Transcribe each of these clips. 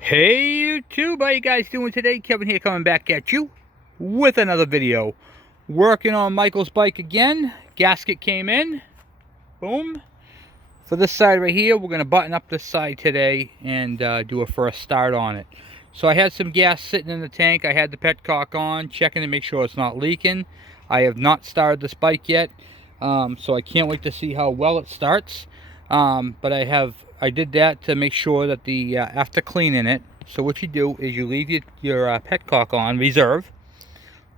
Hey YouTube, how you guys doing today? Kevin here coming back at you with another video. Working on Michael's bike again. Gasket came in. Boom. For this side right here, we're going to button up this side today and do a first start on it. So I had some gas sitting in the tank. I had the petcock on, checking to make sure it's not leaking. I have not started this bike yet, so I can't wait to see how well it starts. But I did that to make sure that after cleaning it. So what you do is you leave your petcock on reserve,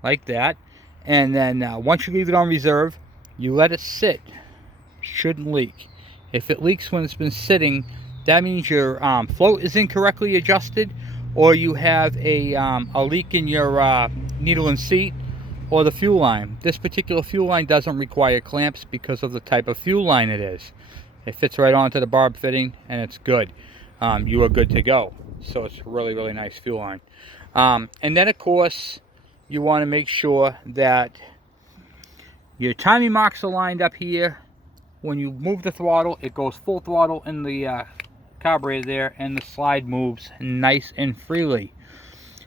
like that. And then once you leave it on reserve, you let it sit. Shouldn't leak. If it leaks when it's been sitting, that means your float is incorrectly adjusted, or you have a leak in your needle and seat, or the fuel line. This particular fuel line doesn't require clamps because of the type of fuel line it is. It fits right onto the barb fitting and it's good. You are good to go. So it's really, really nice fuel line. And then of course, you want to make sure that your timing marks are lined up here. When you move the throttle, it goes full throttle in the carburetor there, and the slide moves nice and freely.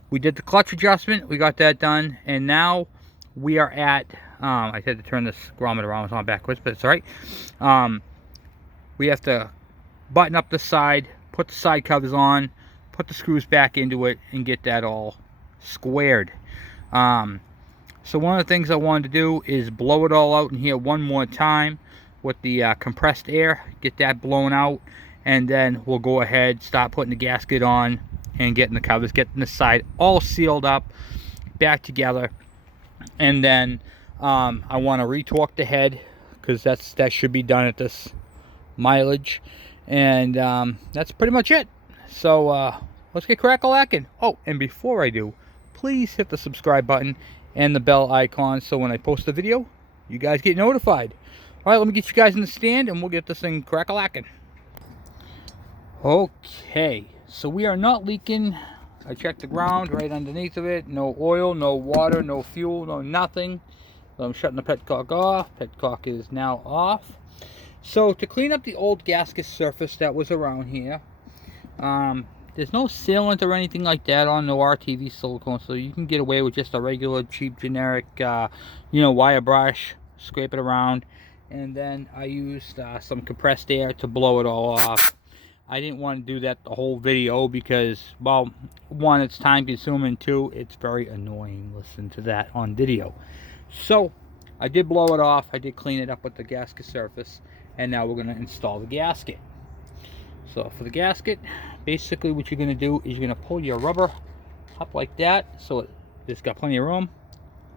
We did the clutch adjustment, we got that done, and now we are at, I had to turn this grommet around, it's on backwards, but it's alright. We have to button up the side, put the side covers on, put the screws back into it, and get that all squared. So one of the things I wanted to do is blow it all out in here one more time with the compressed air, get that blown out, and then we'll go ahead, start putting the gasket on and getting the covers, getting the side all sealed up, back together. And then I want to retorque the head, because that should be done at this mileage. And that's pretty much it. So let's get crack-a-lacking. Oh, and before I do, please hit the subscribe button and the bell icon so when I post a video, you guys get notified. Alright, let me get you guys in the stand and we'll get this thing crack-a-lacking. Okay, so we are not leaking. I checked the ground right underneath of it. No oil, no water, no fuel, no nothing. So I'm shutting the petcock off. Petcock is now off. So to clean up the old gasket surface that was around here, there's no sealant or anything like that on, no RTV silicone, so you can get away with just a regular cheap generic wire brush, scrape it around. And then I used some compressed air to blow it all off. I didn't want to do that the whole video because, well, one, it's time consuming, two, it's very annoying listening to that on video. So I did blow it off, I did clean it up with the gasket surface, and now we're going to install the gasket. So for the gasket, basically what you're going to do is you're going to pull your rubber up like that, so it's got plenty of room.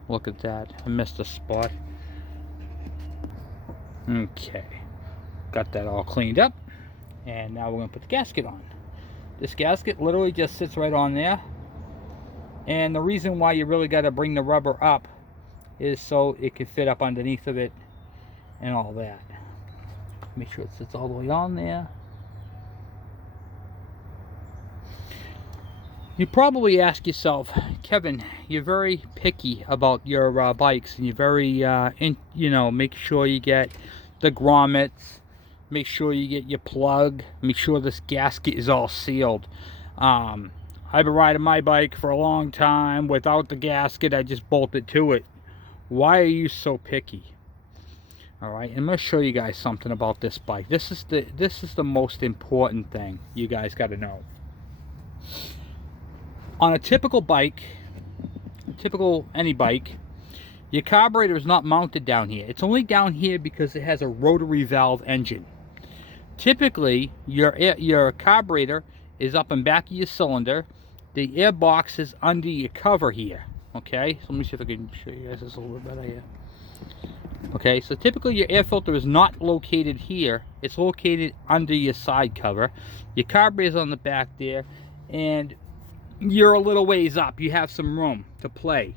Look at that, I missed a spot. Okay, got that all cleaned up, and now we're going to put the gasket on. This gasket literally just sits right on there, and the reason why you really got to bring the rubber up is so it can fit up underneath of it and all that. Make sure it sits all the way on there. You probably ask yourself, Kevin, you're very picky about your bikes, and you're very, make sure you get the grommets, make sure you get your plug, make sure this gasket is all sealed. I've been riding my bike for a long time without the gasket. I just bolt it to it. Why are you so picky? All right, I'm going to show you guys something about this bike. This is the most important thing you guys got to know. On a typical bike, any bike, your carburetor is not mounted down here. It's only down here because it has a rotary valve engine. Typically, your carburetor is up in back of your cylinder. The air box is under your cover here. Okay, so let me see if I can show you guys this a little bit better here. Okay, so typically your air filter is not located here. It's located under your side cover. Your carburetor is on the back there, and you're a little ways up. You have some room to play.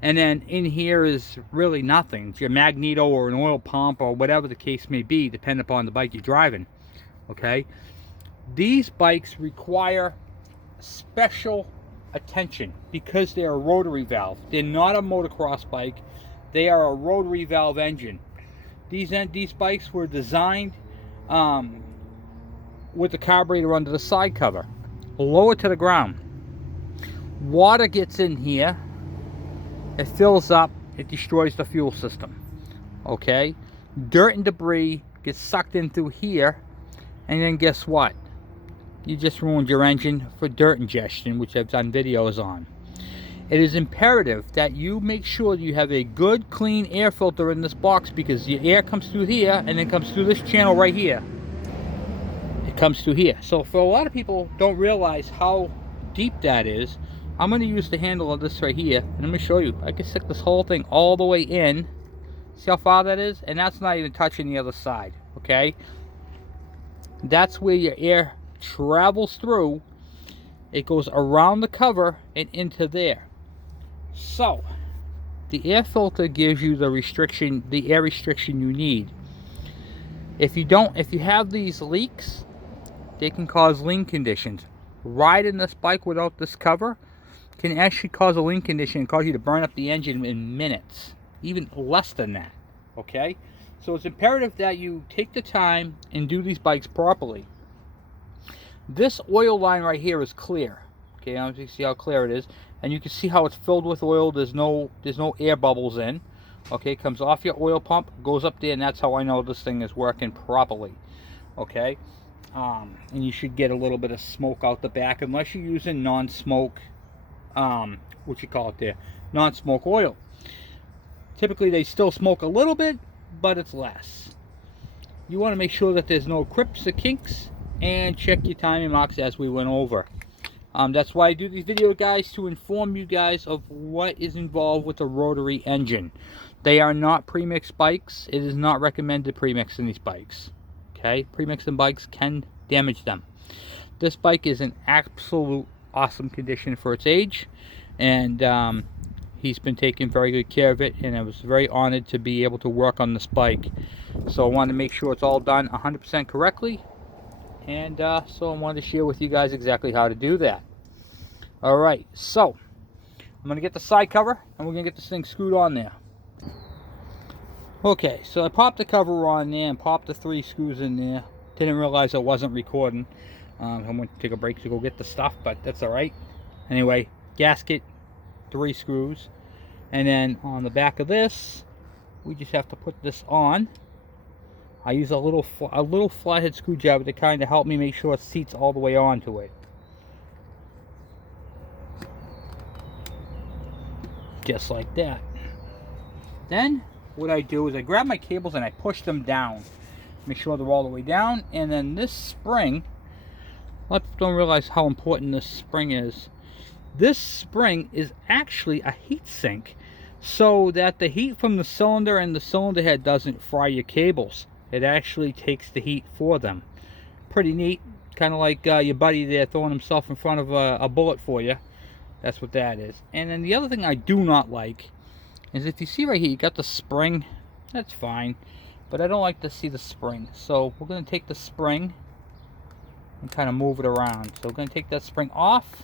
And then in here is really nothing. It's your magneto or an oil pump or whatever the case may be, depending upon the bike you're driving. Okay, these bikes require special attention because they're a rotary valve. They're not a motocross bike. They are a rotary valve engine. These bikes were designed with the carburetor under the side cover. lower to the ground. Water gets in here, it fills up, it destroys the fuel system. Okay? Dirt and debris gets sucked in through here, and then guess what? You just ruined your engine for dirt ingestion, which I've done videos on. It is imperative that you make sure you have a good, clean air filter in this box, because the air comes through here and then comes through this channel right here. It comes through here. So for a lot of people don't realize how deep that is, I'm going to use the handle of this right here, and I'm going to show you. I can stick this whole thing all the way in. See how far that is? And that's not even touching the other side, okay? That's where your air travels through. It goes around the cover and into there. So the air filter gives you the restriction, the air restriction you need. If you have these leaks, they can cause lean conditions. Riding this bike without this cover can actually cause a lean condition and cause you to burn up the engine in minutes, even less than that. Okay, so it's imperative that you take the time and do these bikes properly. This oil line right here is clear. Okay, now you see how clear it is, and you can see how it's filled with oil. There's no air bubbles in. Okay, it comes off your oil pump, goes up there, and that's how I know this thing is working properly. Okay, and you should get a little bit of smoke out the back, unless you're using non-smoke, what you call it there, non-smoke oil. Typically they still smoke a little bit, but it's less. You want to make sure that there's no crips or kinks, and check your timing marks as we went over. That's why I do these videos, guys, to inform you guys of what is involved with the rotary engine. They are not premix bikes. It is not recommended premixing these bikes. Okay, premixing bikes can damage them. This bike is in absolute awesome condition for its age, and he's been taking very good care of it, and I was very honored to be able to work on this bike. So I wanted to make sure it's all done 100% correctly, and so I wanted to share with you guys exactly how to do that. Alright, so I'm going to get the side cover, and we're going to get this thing screwed on there. Okay, so I popped the cover on there and popped the 3 screws in there. Didn't realize I wasn't recording. I'm going to take a break to go get the stuff, but that's alright. Anyway, gasket, 3 screws, and then on the back of this we just have to put this on. I use a little flathead screwdriver to kind of help me make sure it seats all the way onto it. Just like that. Then what I do is I grab my cables and I push them down, make sure they're all the way down, and then this spring, a lot of people don't realize how important this spring is. This spring is actually a heat sink, so that the heat from the cylinder and the cylinder head doesn't fry your cables. It actually takes the heat for them. Pretty neat, kind of like your buddy there throwing himself in front of a bullet for you. That's what that is. And then the other thing I do not like is, if you see right here, you got the spring. That's fine, but I don't like to see the spring. So we're going to take the spring and kind of move it around. So we're going to take that spring off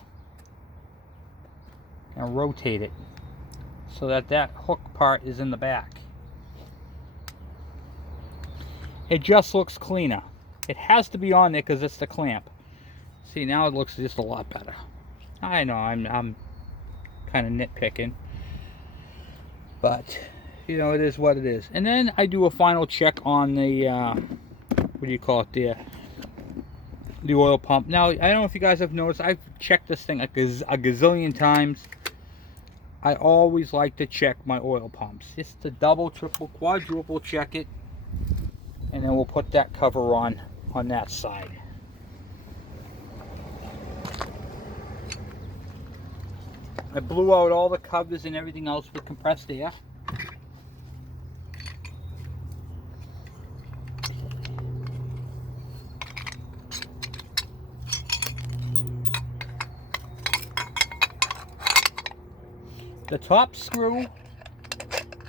and rotate it so that that hook part is in the back. It just looks cleaner. It has to be on there because it's the clamp. See, now it looks just a lot better. I know I'm kind of nitpicking, but you know, it is what it is. And then I do a final check on the what do you call it there, the oil pump. Now I don't know if you guys have noticed, I've checked this thing a gazillion times. I always like to check my oil pumps, just to double, triple, quadruple check it, and then we'll put that cover on that side. I blew out all the covers and everything else with compressed air. The top screw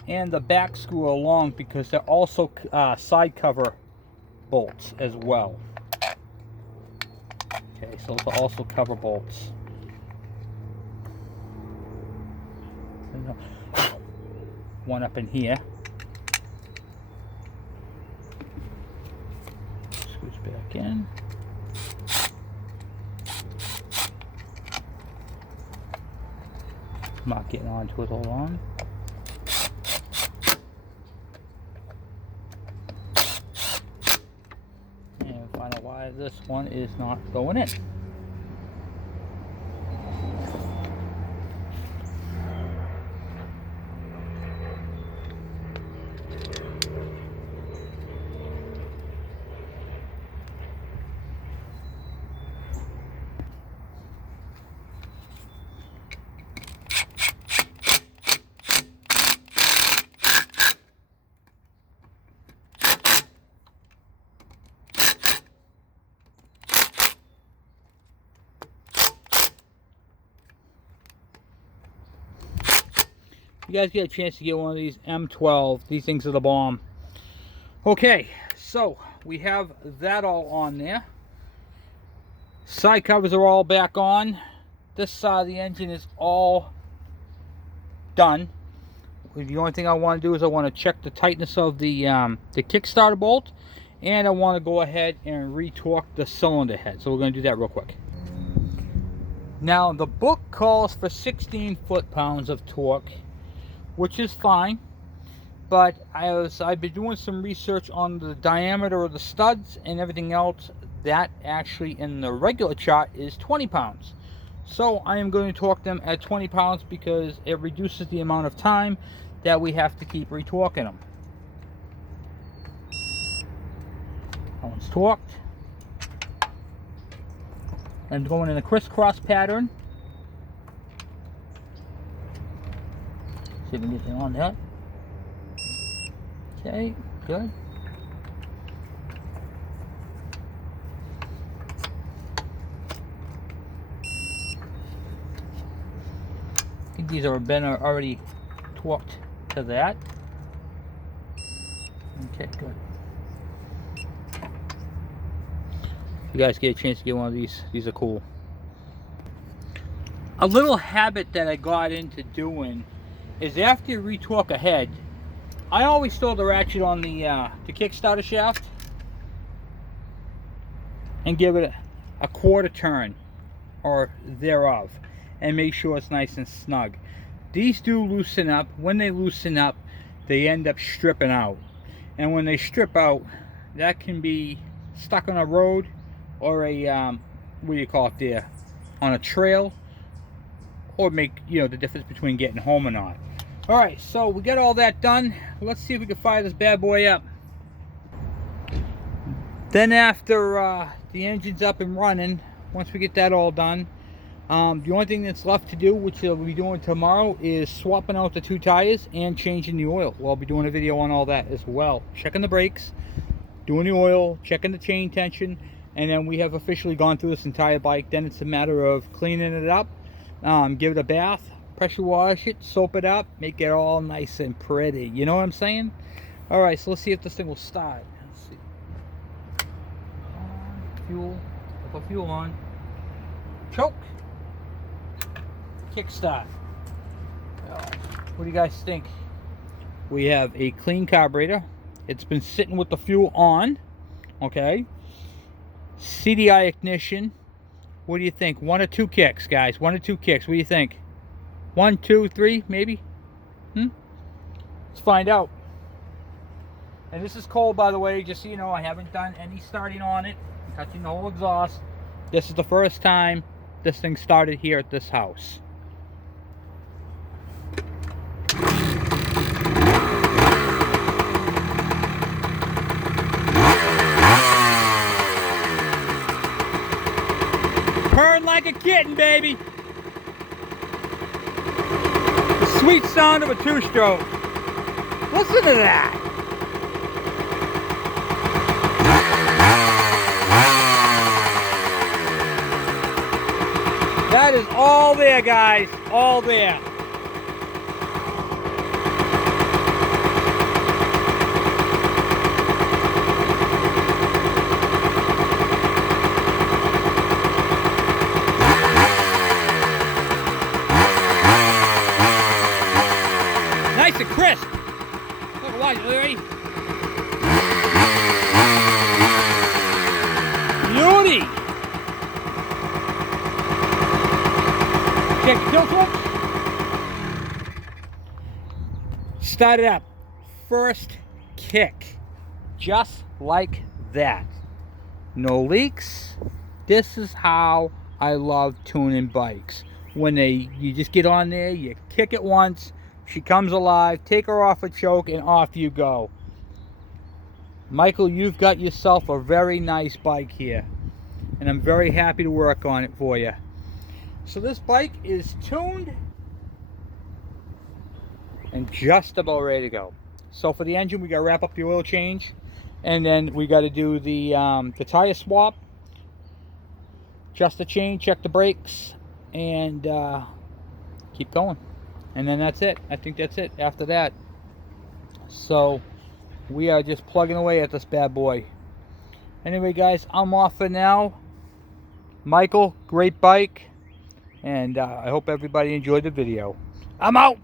and the back screw are long because they're also side cover bolts as well. Okay, so those are also cover bolts. One up in here. Screws back in. I'm not getting onto it, hold on. And find out why this one is not going in. You guys get a chance to get one of these M12. These things are the bomb. Okay, so we have that all on there. Side covers are all back on. This side of the engine is all done. The only thing I want to do is I want to check the tightness of the kickstarter bolt, and I want to go ahead and re-torque the cylinder head. So we're going to do that real quick. Now the book calls for 16 foot-pounds of torque, which is fine, but I've been doing some research on the diameter of the studs and everything else. That actually in the regular chart is 20 pounds. So I am going to torque them at 20 pounds because it reduces the amount of time that we have to keep retorquing them. That one's torqued. I'm going in a crisscross pattern. See if we can get anything on that. Okay, good. I think these are been already torqued to that. Okay, good. If you guys get a chance to get one of these are cool. A little habit that I got into doing is after you retorque a head, I always throw the ratchet on the kickstarter shaft and give it a quarter turn or thereof and make sure it's nice and snug. These do loosen up. When they loosen up, they end up stripping out, and when they strip out, that can be stuck on a road or a what do you call it there, on a trail, or make, you know, the difference between getting home or not. Alright, so we got all that done. Let's see if we can fire this bad boy up. Then after the engine's up and running, once we get that all done, the only thing that's left to do, which we'll be doing tomorrow, is swapping out the 2 tires and changing the oil. Well, I'll be doing a video on all that as well. Checking the brakes, doing the oil, checking the chain tension, and then we have officially gone through this entire bike. Then it's a matter of cleaning it up, give it a bath, pressure wash it, soap it up, make it all nice and pretty. You know what I'm saying? Alright, so let's see if this thing will start. Let's see. Fuel. Put fuel on. Choke. Kickstart. What do you guys think? We have a clean carburetor. It's been sitting with the fuel on. Okay. CDI ignition. What do you think? 1 or 2 kicks, guys? 1 or 2 kicks. What do you think? 1, 2, 3, maybe? Let's find out. And this is cold, by the way, just so you know. I haven't done any starting on it, touching the whole exhaust. This is the first time this thing started here at this house. Purring like a kitten, baby. The sweet sound of a 2-stroke. Listen to that. That is all there, guys. All there. Nice and crisp. Look, watch, ready? Beauty. Check the tilt switch. Start it up. First kick. Just like that. No leaks. This is how I love tuning bikes. When you just get on there, you kick it once, she comes alive, take her off a choke, and off you go. Michael, you've got yourself a very nice bike here, and I'm very happy to work on it for you. So this bike is tuned and just about ready to go. So for the engine, we got to wrap up the oil change, and then we got to do the tire swap, adjust the chain, check the brakes, and keep going. And then that's it. I think that's it after that. So we are just plugging away at this bad boy. Anyway, guys, I'm off for now. Michael, great bike, and I hope everybody enjoyed the video. I'm out.